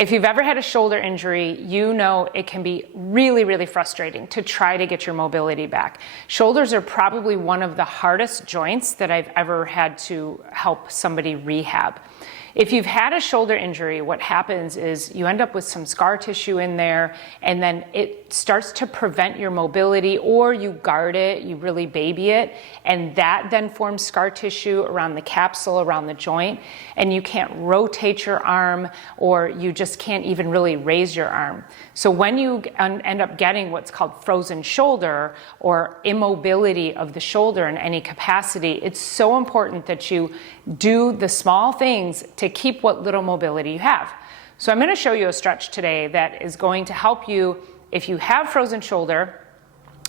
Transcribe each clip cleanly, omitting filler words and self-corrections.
If you've ever had a shoulder injury, you know it can be really, really frustrating to try to get your mobility back. Shoulders are probably one of the hardest joints that I've ever had to help somebody rehab. If you've had a shoulder injury, what happens is you end up with some scar tissue in there, and then it starts to prevent your mobility, or you guard it, you really baby it, and that then forms scar tissue around the capsule, around the joint, and you can't rotate your arm, or you just can't even really raise your arm. So when you end up getting what's called frozen shoulder, or immobility of the shoulder in any capacity, it's so important that you do the small things to keep what little mobility you have. So I'm going to show you a stretch today that is going to help you if you have frozen shoulder.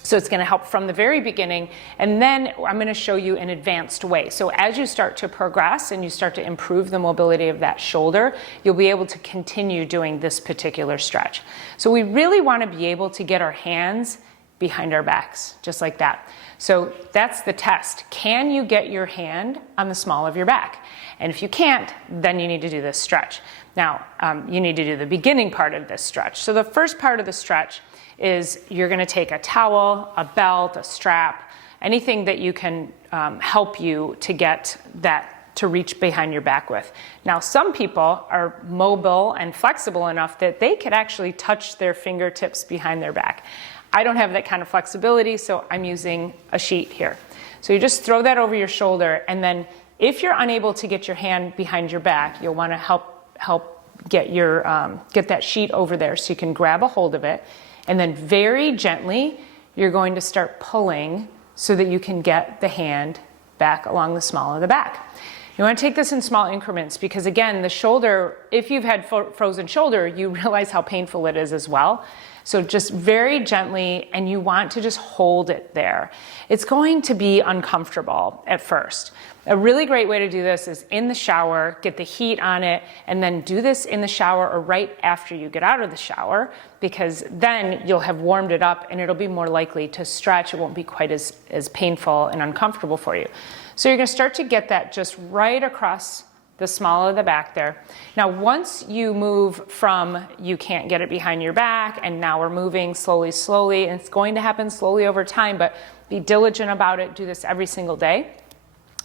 So it's going to help from the very beginning, and then I'm going to show you an advanced way. So as you start to progress and you start to improve the mobility of that shoulder, you'll be able to continue doing this particular stretch. So we really want to be able to get our hands behind our backs, just like that. So that's the test. Can you get your hand on the small of your back? And if you can't, then you need to do this stretch. Now, you need to do the beginning part of this stretch. So the first part of the stretch is you're going to take a towel, a belt, a strap, anything that you can help you to get that to reach behind your back with. Now, some people are mobile and flexible enough that they could actually touch their fingertips behind their back. I don't have that kind of flexibility, so I'm using a sheet here. So you just throw that over your shoulder, and then if you're unable to get your hand behind your back, you'll want to help get that sheet over there so you can grab a hold of it, and then very gently you're going to start pulling so that you can get the hand back along the small of the back. You want to take this in small increments because, again, the shoulder, if you've had frozen shoulder, you realize how painful it is as well. So just very gently, and you want to just hold it there. It's going to be uncomfortable at first. A really great way to do this is in the shower, get the heat on it, and then do this in the shower or right after you get out of the shower, because then you'll have warmed it up and it'll be more likely to stretch. It won't be quite as painful and uncomfortable for you. So you're going to start to get that just right across the small of the back there. Now, once you move from you can't get it behind your back, and now we're moving slowly, and it's going to happen slowly over time, but be diligent about it. Do this every single day.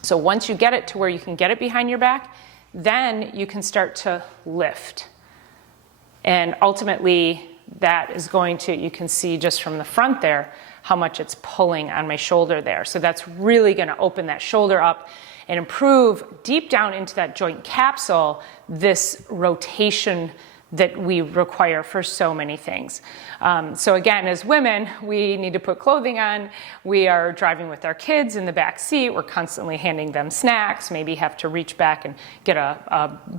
So once you get it to where you can get it behind your back, then you can start to lift. And ultimately, that is going to, you can see just from the front there, how much it's pulling on my shoulder there. So that's really going to open that shoulder up and improve deep down into that joint capsule this rotation that we require for so many things. So again, as women, we need to put clothing on. We are driving with our kids in the back seat. We're constantly handing them snacks, maybe have to reach back and get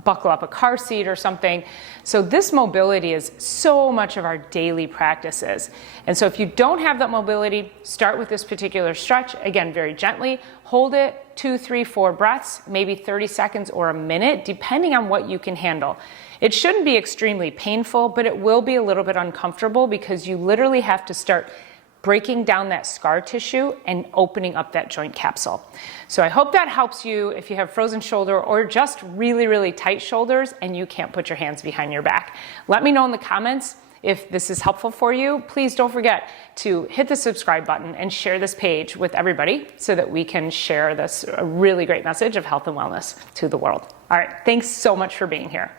buckle up a car seat or something. So this mobility is so much of our daily practices. And so if you don't have that mobility, start with this particular stretch. Again, very gently, hold it 2, 3, 4 breaths, maybe 30 seconds or a minute, depending on what you can handle. It shouldn't be extremely painful, but it will be a little bit uncomfortable because you literally have to start breaking down that scar tissue and opening up that joint capsule. So I hope that helps you if you have frozen shoulder or just really, really tight shoulders and you can't put your hands behind your back. Let me know in the comments if this is helpful for you. Please don't forget to hit the subscribe button and share this page with everybody so that we can share this really great message of health and wellness to the world. All right, thanks so much for being here.